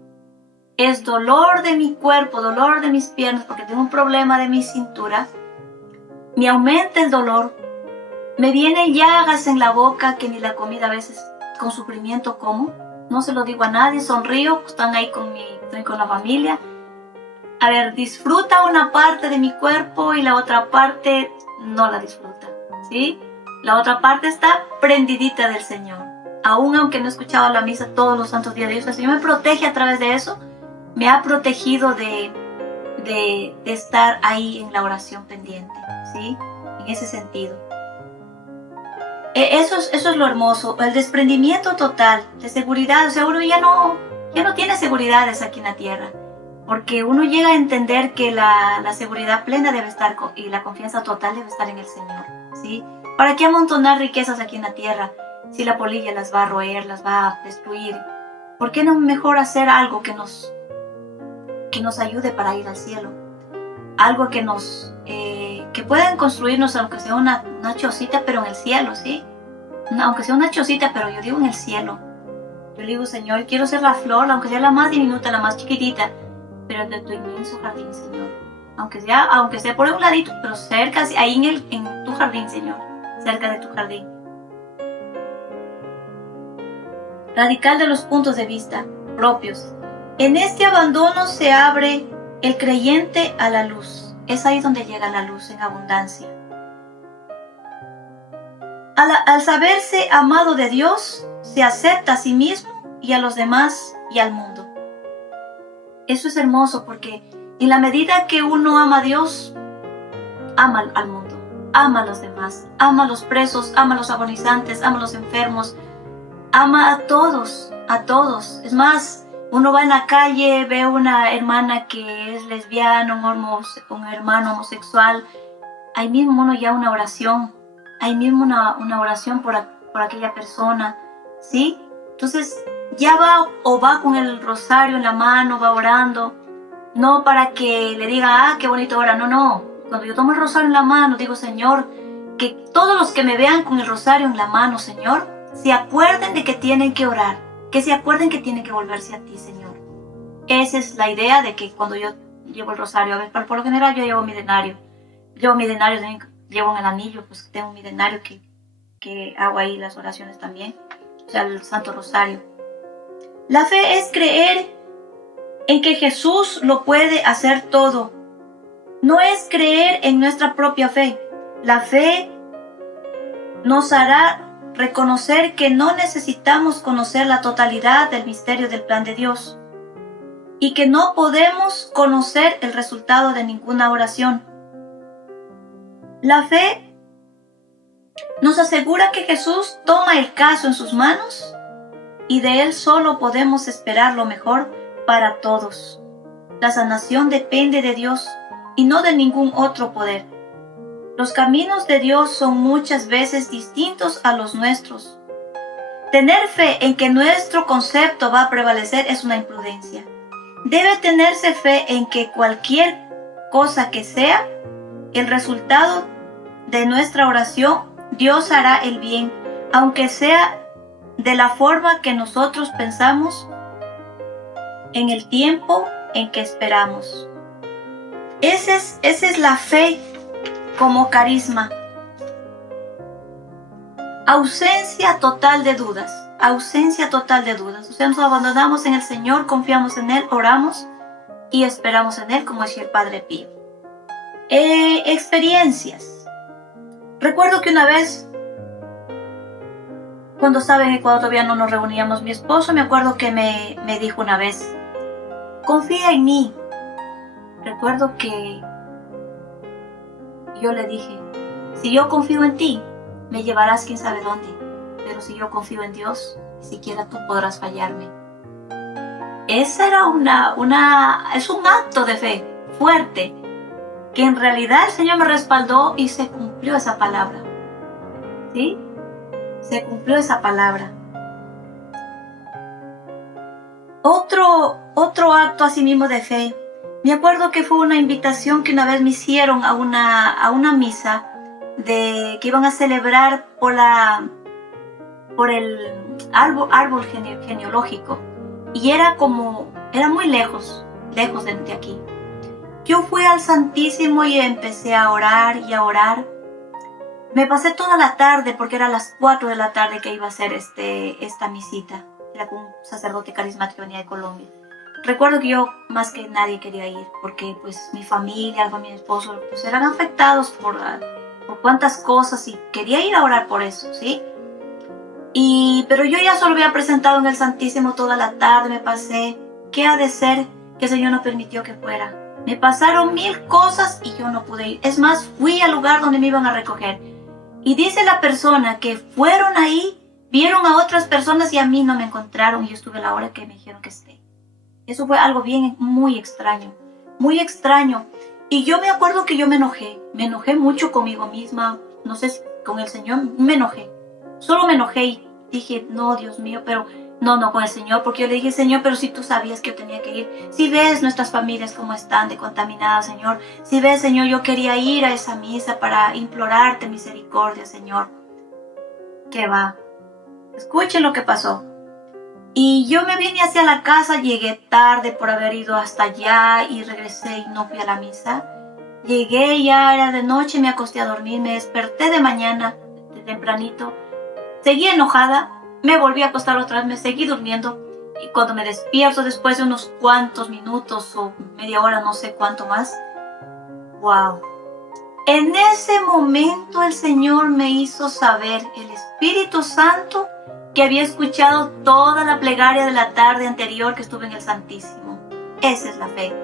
Es dolor de mi cuerpo, dolor de mis piernas, porque tengo un problema de mi cintura. Me aumenta el dolor, me vienen llagas en la boca que ni la comida a veces con sufrimiento como. No se lo digo a nadie, sonrío, pues están ahí estoy con la familia. A ver, disfruta una parte de mi cuerpo y la otra parte no la disfruta, ¿sí? La otra parte está prendidita del Señor. aún aunque no he escuchado la misa todos los santos días de Dios, el Señor me protege a través de eso, me ha protegido de estar ahí en la oración pendiente, ¿sí? En ese sentido. Eso es lo hermoso, el desprendimiento total de seguridad. O sea, uno ya no tiene seguridades aquí en la tierra, porque uno llega a entender que la seguridad plena debe estar y la confianza total debe estar en el Señor, ¿sí? ¿Para qué amontonar riquezas aquí en la tierra si la polilla las va a roer, las va a destruir? ¿Por qué no mejor hacer algo que nos ayude para ir al cielo? Algo que que puedan construirnos, aunque sea una chocita, pero en el cielo, ¿sí? Aunque sea una chocita, pero yo digo en el cielo. Yo le digo, Señor, quiero ser la flor, aunque sea la más diminuta, la más chiquitita, pero de tu inmenso jardín, Señor. Aunque sea por un ladito, pero cerca, ahí en tu jardín, Señor. Cerca de tu jardín. Radical de los puntos de vista propios. En este abandono se abre el creyente a la luz. Es ahí donde llega la luz en abundancia. Al saberse amado de Dios, se acepta a sí mismo y a los demás y al mundo. Eso es hermoso porque en la medida que uno ama a Dios, ama al mundo, ama a los demás, ama a los presos, ama a los agonizantes, ama a los enfermos, ama a todos, a todos. Es más, uno va en la calle, ve a una hermana que es lesbiana, un hermano homosexual, ahí mismo uno ya una oración, ahí mismo una oración por aquella persona, ¿sí? Entonces ya va con el rosario en la mano, va orando, no para que le diga, qué bonito ora, no. Cuando yo tomo el rosario en la mano, digo, Señor, que todos los que me vean con el rosario en la mano, Señor, se acuerden de que tienen que orar, que se acuerden que tienen que volverse a ti, Señor. Esa es la idea de que cuando yo llevo el rosario, a ver, por lo general yo llevo mi denario, llevo en el anillo, pues tengo mi denario que hago ahí las oraciones también, o sea, el Santo Rosario. La fe es creer en que Jesús lo puede hacer todo. No es creer en nuestra propia fe. La fe nos hará reconocer que no necesitamos conocer la totalidad del misterio del plan de Dios y que no podemos conocer el resultado de ninguna oración. La fe nos asegura que Jesús toma el caso en sus manos y de Él solo podemos esperar lo mejor para todos. La sanación depende de Dios y no de ningún otro poder. Los caminos de Dios son muchas veces distintos a los nuestros. Tener fe en que nuestro concepto va a prevalecer es una imprudencia. Debe tenerse fe en que cualquier cosa que sea el resultado de nuestra oración, Dios hará el bien, aunque sea de la forma que nosotros pensamos, en el tiempo en que esperamos. Esa es la fe como carisma. Ausencia total de dudas. Ausencia total de dudas. O sea, nos abandonamos en el Señor, confiamos en Él, oramos y esperamos en Él, como decía el Padre Pío. Experiencias. Recuerdo que una vez, cuando estaba en Ecuador, todavía no nos reuníamos, mi esposo, me acuerdo que me dijo una vez, confía en mí. Recuerdo que yo le dije, si yo confío en ti, me llevarás quién sabe dónde, pero si yo confío en Dios, ni siquiera tú podrás fallarme. Esa era es un acto de fe fuerte, que en realidad el Señor me respaldó y se cumplió esa palabra. ¿Sí? Se cumplió esa palabra. Otro acto así mismo de fe. Me acuerdo que fue una invitación que una vez me hicieron a una misa que iban a celebrar por el árbol genealógico. Y era muy lejos de aquí. Yo fui al Santísimo y empecé a orar y a orar. Me pasé toda la tarde porque era a las 4 de la tarde que iba a hacer esta misita. Era con un sacerdote carismático que venía de Colombia. Recuerdo que yo más que nadie quería ir porque pues mi familia, mi esposo, pues eran afectados por cuantas cosas y quería ir a orar por eso, ¿sí? Pero yo ya solo había presentado en el Santísimo toda la tarde, me pasé. ¿Qué ha de ser que el Señor no permitió que fuera? Me pasaron 1000 cosas y yo no pude ir. Es más, fui al lugar donde me iban a recoger. Y dice la persona que fueron ahí, vieron a otras personas y a mí no me encontraron. Y yo estuve a la hora que me dijeron que esté. Eso fue algo muy extraño. Muy extraño. Y yo me acuerdo que yo me enojé mucho conmigo misma, no sé si con el Señor, me enojé. Solo me enojé y dije, no, Dios mío, pero no con el Señor, porque yo le dije, Señor, pero si tú sabías que yo tenía que ir, si ves nuestras familias cómo están de contaminadas, Señor, si ves, Señor, yo quería ir a esa misa para implorarte misericordia, Señor. ¿Qué va? Escuchen lo que pasó. Y yo me vine hacia la casa, llegué tarde por haber ido hasta allá y regresé y no fui a la misa. Llegué, ya era de noche, me acosté a dormir, me desperté de mañana, de tempranito. Seguí enojada, me volví a acostar otra vez, me seguí durmiendo. Y cuando me despierto después de unos cuantos minutos o media hora, no sé cuánto más, ¡wow! En ese momento el Señor me hizo saber, el Espíritu Santo, que había escuchado toda la plegaria de la tarde anterior que estuve en el Santísimo. Esa es la fe,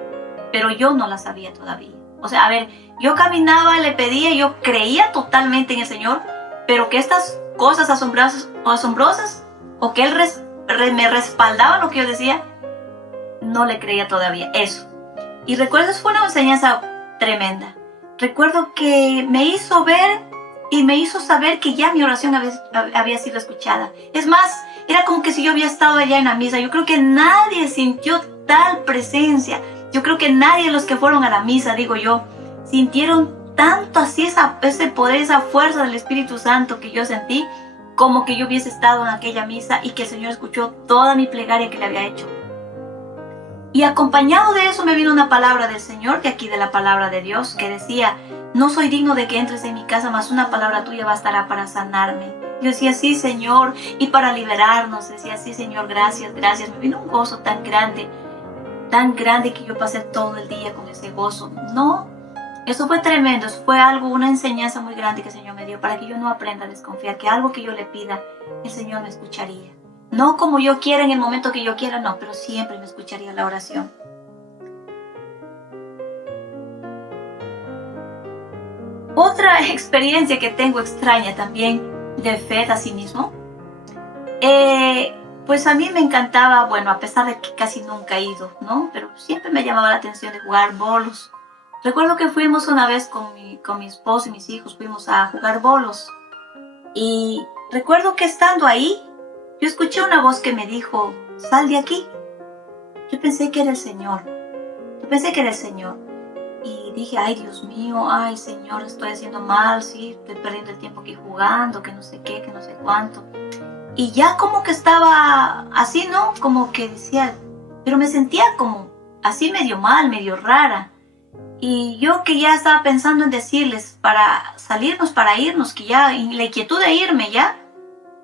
pero yo no la sabía todavía. O sea, a ver, yo caminaba, le pedía, yo creía totalmente en el Señor, pero que estas cosas asombrosas o que Él me respaldaba lo que yo decía, no le creía todavía eso. Y recuerdo, eso fue una enseñanza tremenda. Recuerdo que me hizo ver y me hizo saber que ya mi oración había sido escuchada. Es más, era como que si yo había estado allá en la misa. Yo creo que nadie sintió tal presencia. Yo creo que nadie de los que fueron a la misa, digo yo, sintieron tanto así ese poder, esa fuerza del Espíritu Santo que yo sentí, como que yo hubiese estado en aquella misa y que el Señor escuchó toda mi plegaria que le había hecho. Y acompañado de eso me vino una palabra del Señor, de aquí de la palabra de Dios, que decía, no soy digno de que entres en mi casa, mas una palabra tuya bastará para sanarme. Yo decía, sí, Señor, y para liberarnos. Decía, sí, Señor, gracias, gracias. Me vino un gozo tan grande que yo pasé todo el día con ese gozo. No, eso fue tremendo, eso fue algo, una enseñanza muy grande que el Señor me dio para que yo no aprenda a desconfiar, que algo que yo le pida, el Señor me escucharía. No como yo quiera, en el momento que yo quiera, no, pero siempre me escucharía la oración. Otra experiencia que tengo extraña también de fe a sí mismo, pues a mí me encantaba, bueno, a pesar de que casi nunca he ido, ¿no? Pero siempre me llamaba la atención de jugar bolos. Recuerdo que fuimos una vez con mi esposo y mis hijos, fuimos a jugar bolos. Y recuerdo que estando ahí, yo escuché una voz que me dijo, sal de aquí. Yo pensé que era el Señor. Y dije, ay Dios mío, ay Señor, estoy haciendo mal, sí, estoy perdiendo el tiempo aquí jugando, que no sé qué, que no sé cuánto. Y ya como que estaba así, ¿no? Como que decía, pero me sentía como así medio mal, medio rara. Y yo que ya estaba pensando en decirles para salirnos, para irnos, que ya, y la inquietud de irme ya,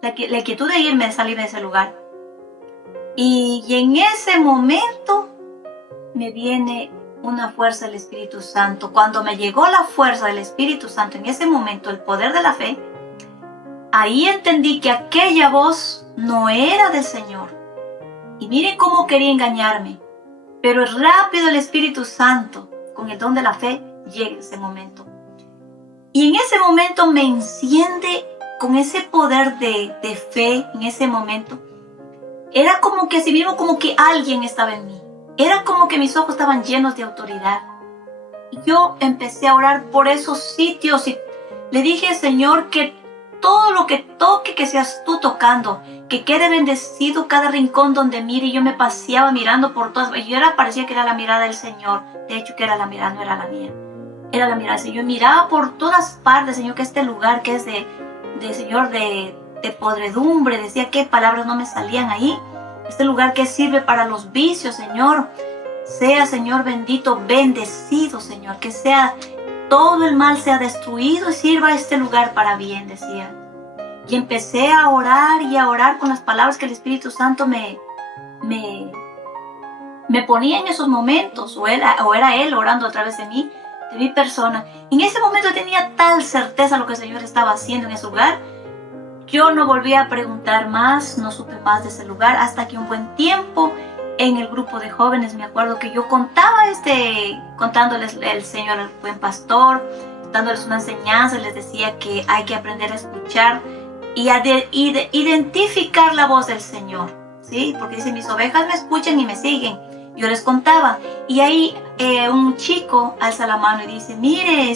la inquietud de irme, de salir de ese lugar. Y en ese momento me viene una fuerza del Espíritu Santo. Cuando me llegó la fuerza del Espíritu Santo, en ese momento, el poder de la fe, ahí entendí que aquella voz no era del Señor. Y miren cómo quería engañarme. Pero rápido el Espíritu Santo, con el don de la fe, llega ese momento. Y en ese momento me enciende con ese poder de fe, en ese momento. Era como que así mismo, como que alguien estaba en mí. Era como que mis ojos estaban llenos de autoridad. Y yo empecé a orar por esos sitios y le dije, Señor, que todo lo que toque, que seas tú tocando, que quede bendecido cada rincón donde mire. Y yo me paseaba mirando por todas, y parecía que era la mirada del Señor. De hecho, que era la mirada, no era la mía. Era la mirada del Señor. Miraba por todas partes, Señor, que este lugar que es de Señor, de podredumbre, decía qué palabras no me salían ahí. Este lugar que sirve para los vicios, Señor. Sea, Señor bendito, bendecido, Señor. Que sea todo el mal sea destruido y sirva este lugar para bien, decía. Y empecé a orar y a orar con las palabras que el Espíritu Santo me ponía en esos momentos, o era Él orando a través de mí, de mi persona. En ese momento tenía tal certeza lo que el Señor estaba haciendo en ese lugar, Yo no volví a preguntar más, no supe más de ese lugar, hasta que un buen tiempo en el grupo de jóvenes, me acuerdo que yo contándoles el Señor, el buen pastor, dándoles una enseñanza, les decía que hay que aprender a escuchar y a identificar la voz del Señor, ¿sí? Porque dice, mis ovejas me escuchan y me siguen. Yo les contaba, y ahí un chico alza la mano y dice, mire,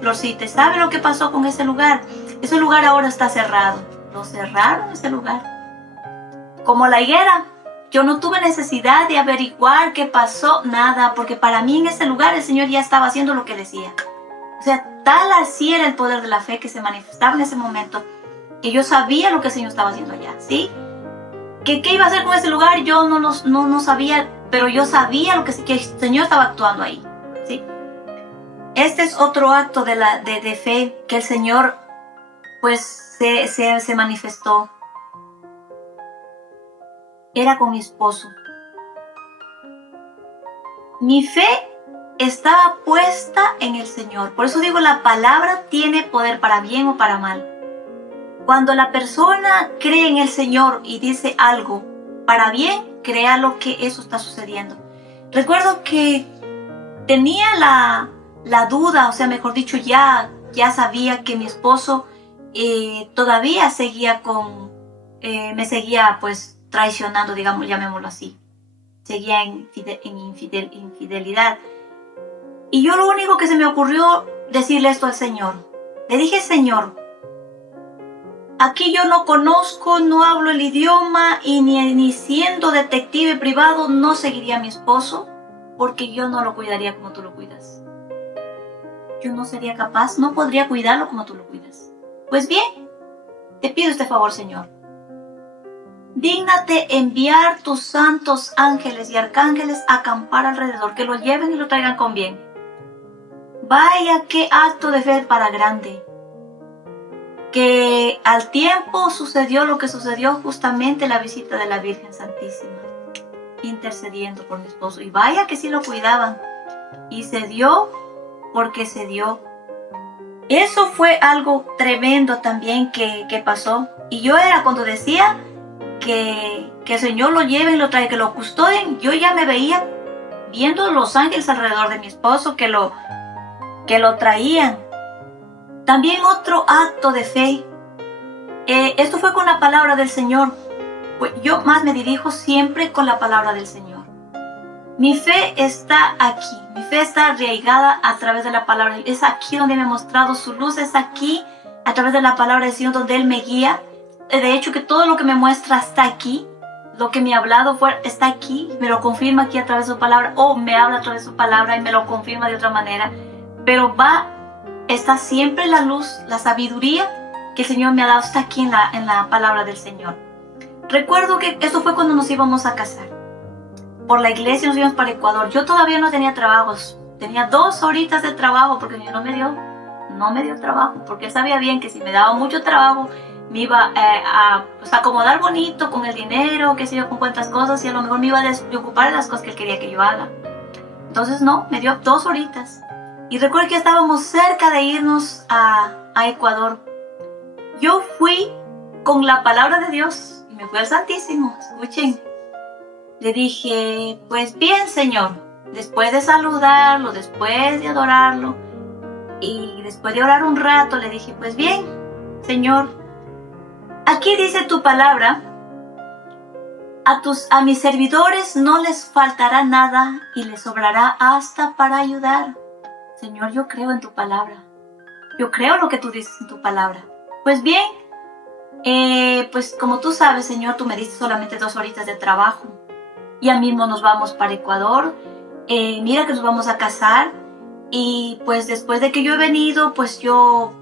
Florcita, ¿sabe lo que pasó con ese lugar? Ese lugar ahora está cerrado. Lo cerraron ese lugar. Como la higuera, yo no tuve necesidad de averiguar qué pasó, nada, porque para mí en ese lugar el Señor ya estaba haciendo lo que decía. O sea, tal así era el poder de la fe que se manifestaba en ese momento, que yo sabía lo que el Señor estaba haciendo allá, ¿sí? ¿Qué iba a hacer con ese lugar? Yo no sabía, pero yo sabía que el Señor estaba actuando ahí, ¿sí? Este es otro acto de fe que el Señor, pues, se manifestó. Era con mi esposo. Mi fe estaba puesta en el Señor. Por eso digo, la palabra tiene poder para bien o para mal. Cuando la persona cree en el Señor y dice algo para bien, créalo que eso está sucediendo. Recuerdo que tenía la duda, o sea, mejor dicho, ya sabía que mi esposo todavía seguía me seguía pues traicionando, digamos, llamémoslo así. Seguía en infidelidad. Y yo lo único que se me ocurrió decirle esto al Señor. Le dije, Señor, aquí yo no conozco, no hablo el idioma y ni siendo detective privado no seguiría a mi esposo porque yo no lo cuidaría como tú lo cuidas. Yo no sería capaz, no podría cuidarlo como tú lo cuidas. Pues bien, te pido este favor, Señor. Dígnate enviar tus santos ángeles y arcángeles a acampar alrededor, que lo lleven y lo traigan con bien. Vaya, qué acto de fe para grande. Que al tiempo sucedió lo que sucedió, justamente la visita de la Virgen Santísima, intercediendo por mi esposo. Y vaya que sí lo cuidaban. Y se dio porque se dio. Eso fue algo tremendo también que pasó. Y yo era cuando decía que el Señor lo lleve y lo trae, que lo custodien, yo ya me veía viendo los ángeles alrededor de mi esposo que lo traían. También otro acto de fe. Esto fue con la palabra del Señor. Pues yo más me dirijo siempre con la palabra del Señor. Mi fe está aquí. Mi fe está arraigada a través de la palabra. Es aquí donde me ha mostrado su luz. Es aquí, a través de la palabra del Señor, donde Él me guía. De hecho, que todo lo que me muestra está aquí. Lo que me ha hablado está aquí. Me lo confirma aquí a través de su palabra. O me habla a través de su palabra y me lo confirma de otra manera. Pero está siempre la luz, la sabiduría que el Señor me ha dado. Está aquí en la palabra del Señor. Recuerdo que eso fue cuando nos íbamos a casar. Por la iglesia nos íbamos para Ecuador. Yo todavía no tenía trabajos. Tenía 2 horitas de trabajo porque no me dio trabajo. Porque él sabía bien que si me daba mucho trabajo me iba a acomodar bonito con el dinero, qué sé yo, con cuántas cosas, y a lo mejor me iba a despreocupar de las cosas que él quería que yo haga. Entonces no, me dio 2 horitas. Y recuerdo que estábamos cerca de irnos a Ecuador. Yo fui con la palabra de Dios y me fui al Santísimo. Escuchen. Le dije, pues bien, Señor, después de saludarlo, después de adorarlo y después de orar un rato, le dije, pues bien, Señor, aquí dice tu palabra, a mis servidores no les faltará nada y les sobrará hasta para ayudar. Señor, yo creo en tu palabra. Yo creo lo que tú dices en tu palabra. Pues bien, pues como tú sabes, Señor, tú me diste solamente 2 horitas de trabajo. Ya mismo nos vamos para Ecuador. Mira que nos vamos a casar. Y pues después de que yo he venido, pues yo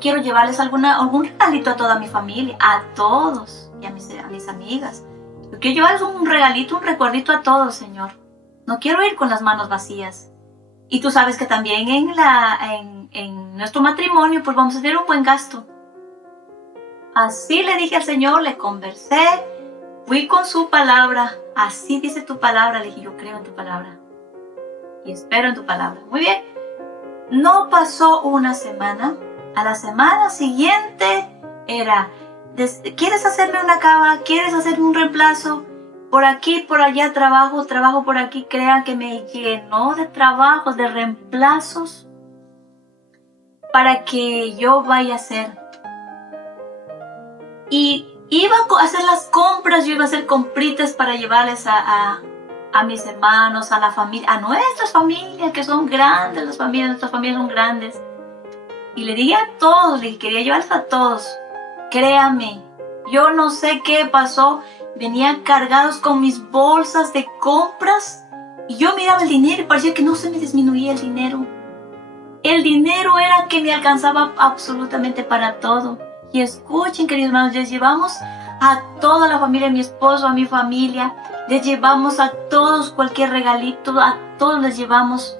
quiero llevarles algún regalito a toda mi familia, a todos y a mis amigas. Yo quiero llevarles un regalito, un recuerdito a todos, Señor. No quiero ir con las manos vacías. Y tú sabes que también en nuestro matrimonio, pues vamos a hacer un buen gasto. Así le dije al Señor, le conversé, fui con su palabra. Así dice tu palabra. Le dije, yo creo en tu palabra y espero en tu palabra. Muy bien. No pasó una semana. A la semana siguiente Era, ¿quieres hacerme una cava? ¿Quieres hacerme un reemplazo? Por aquí, por allá trabajo por aquí. Crean que me llenó de trabajos, de reemplazos para que yo vaya a hacer. Y iba a hacer las compras, yo iba a hacer compritas para llevarles a mis hermanos, a la familia, a nuestras familias, que son grandes, nuestras familias son grandes. Y le dije a todos, le quería llevarles a todos. Créame, yo no sé qué pasó, venían cargados con mis bolsas de compras y yo miraba el dinero y parecía que no se me disminuía el dinero. El dinero era que me alcanzaba absolutamente para todo. Y escuchen, queridos hermanos, les llevamos a toda la familia, a mi esposo, a mi familia, les llevamos a todos cualquier regalito, a todos les llevamos.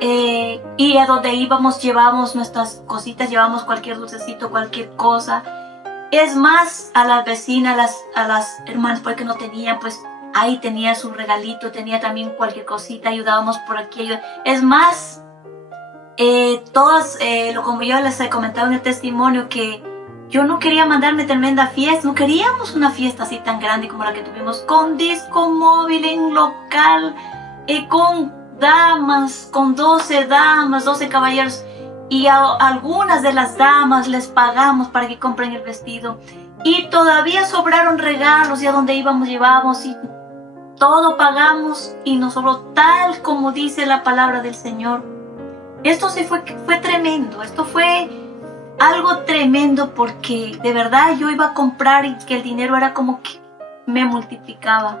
Y a donde íbamos llevamos nuestras cositas, llevamos cualquier dulcecito, cualquier cosa. Es más, a las vecinas, a las hermanas, porque no tenían, pues ahí tenía su regalito, tenía también cualquier cosita, ayudábamos por aquí. Es más, todas, como yo les he comentado en el testimonio, que yo no quería mandarme tremenda fiesta, no queríamos una fiesta así tan grande como la que tuvimos, con disco móvil en un local, con damas, con 12 damas, 12 caballeros, y a algunas de las damas les pagamos para que compren el vestido, y todavía sobraron regalos, y a donde íbamos llevábamos, y todo pagamos, y nos sobró tal como dice la palabra del Señor. Esto sí fue tremendo, esto fue algo tremendo, porque de verdad yo iba a comprar y que el dinero era como que me multiplicaba.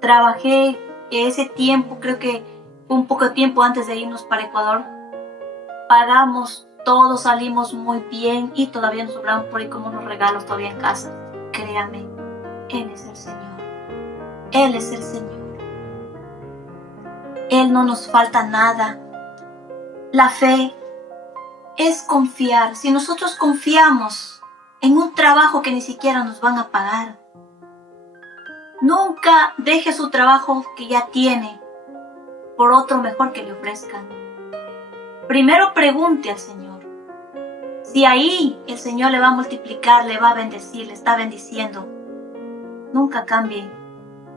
Trabajé ese tiempo, creo que fue un poco tiempo antes de irnos para Ecuador. Pagamos, todos salimos muy bien y todavía nos sobraron por ahí como unos regalos todavía en casa. Créame, Él es el Señor. Él es el Señor. Él no nos falta nada. La fe es confiar. Si nosotros confiamos en un trabajo que ni siquiera nos van a pagar, nunca deje su trabajo que ya tiene por otro mejor que le ofrezcan. Primero pregunte al Señor. Si ahí el Señor le va a multiplicar, le va a bendecir, le está bendiciendo, nunca cambie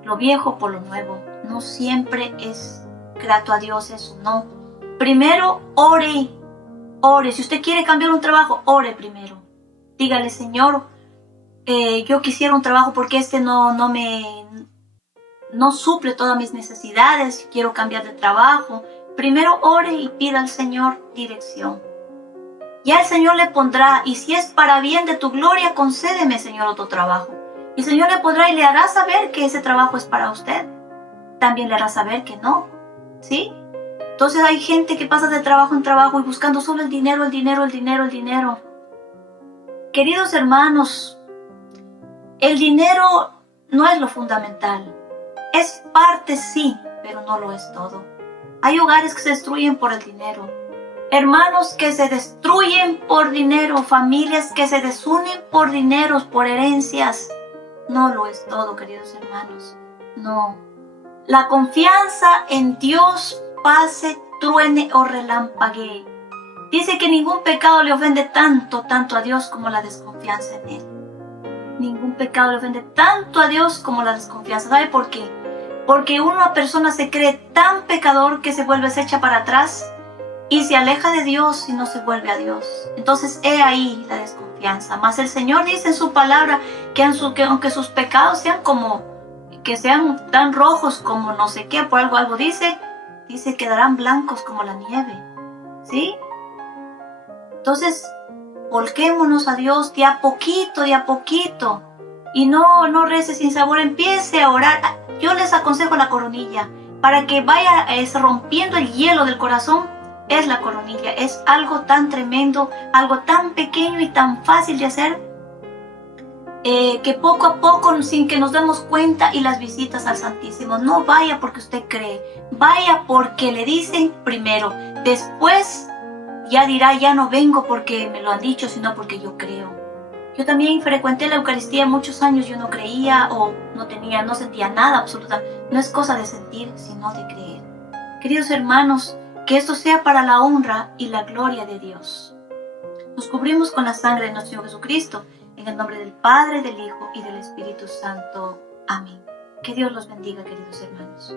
lo viejo por lo nuevo. No siempre es grato a Dios eso, no. Primero ore. Si usted quiere cambiar un trabajo, ore primero. Dígale, Señor, yo quisiera un trabajo porque no suple todas mis necesidades, quiero cambiar de trabajo. Primero ore y pida al Señor dirección. Ya el Señor le pondrá, y si es para bien de tu gloria, concédeme, Señor, otro trabajo. Y el Señor le pondrá y le hará saber que ese trabajo es para usted. También le hará saber que no, ¿sí? Entonces hay gente que pasa de trabajo en trabajo y buscando solo el dinero, el dinero, el dinero, el dinero. Queridos hermanos, el dinero no es lo fundamental. Es parte, sí, pero no lo es todo. Hay hogares que se destruyen por el dinero. Hermanos que se destruyen por dinero. Familias que se desunen por dineros, por herencias. No lo es todo, queridos hermanos. No. La confianza en Dios pase, truene o relampaguee. Dice que ningún pecado le ofende tanto a Dios como la desconfianza en Él. Ningún pecado le ofende tanto a Dios como la desconfianza. ¿Sabe por qué? Porque una persona se cree tan pecador que se vuelve, se echa para atrás y se aleja de Dios y no se vuelve a Dios. Entonces he ahí la desconfianza. Mas el Señor dice en su palabra que aunque sus pecados sean sean tan rojos como no sé qué, por algo dice quedarán blancos como la nieve. ¿Sí? Entonces, volquémonos a Dios de a poquito. Y no rece sin sabor, empiece a orar. Yo les aconsejo la coronilla, para que vaya rompiendo el hielo del corazón. Es la coronilla, es algo tan tremendo, algo tan pequeño y tan fácil de hacer, que poco a poco, sin que nos demos cuenta, y las visitas al Santísimo. No vaya porque usted cree, vaya porque le dicen primero. Después ya dirá, ya no vengo porque me lo han dicho, sino porque yo creo. Yo también frecuenté la Eucaristía muchos años, yo no creía o no sentía nada absolutamente. No es cosa de sentir, sino de creer. Queridos hermanos, que esto sea para la honra y la gloria de Dios. Nos cubrimos con la sangre de nuestro Señor Jesucristo, en el nombre del Padre, del Hijo y del Espíritu Santo. Amén. Que Dios los bendiga, queridos hermanos.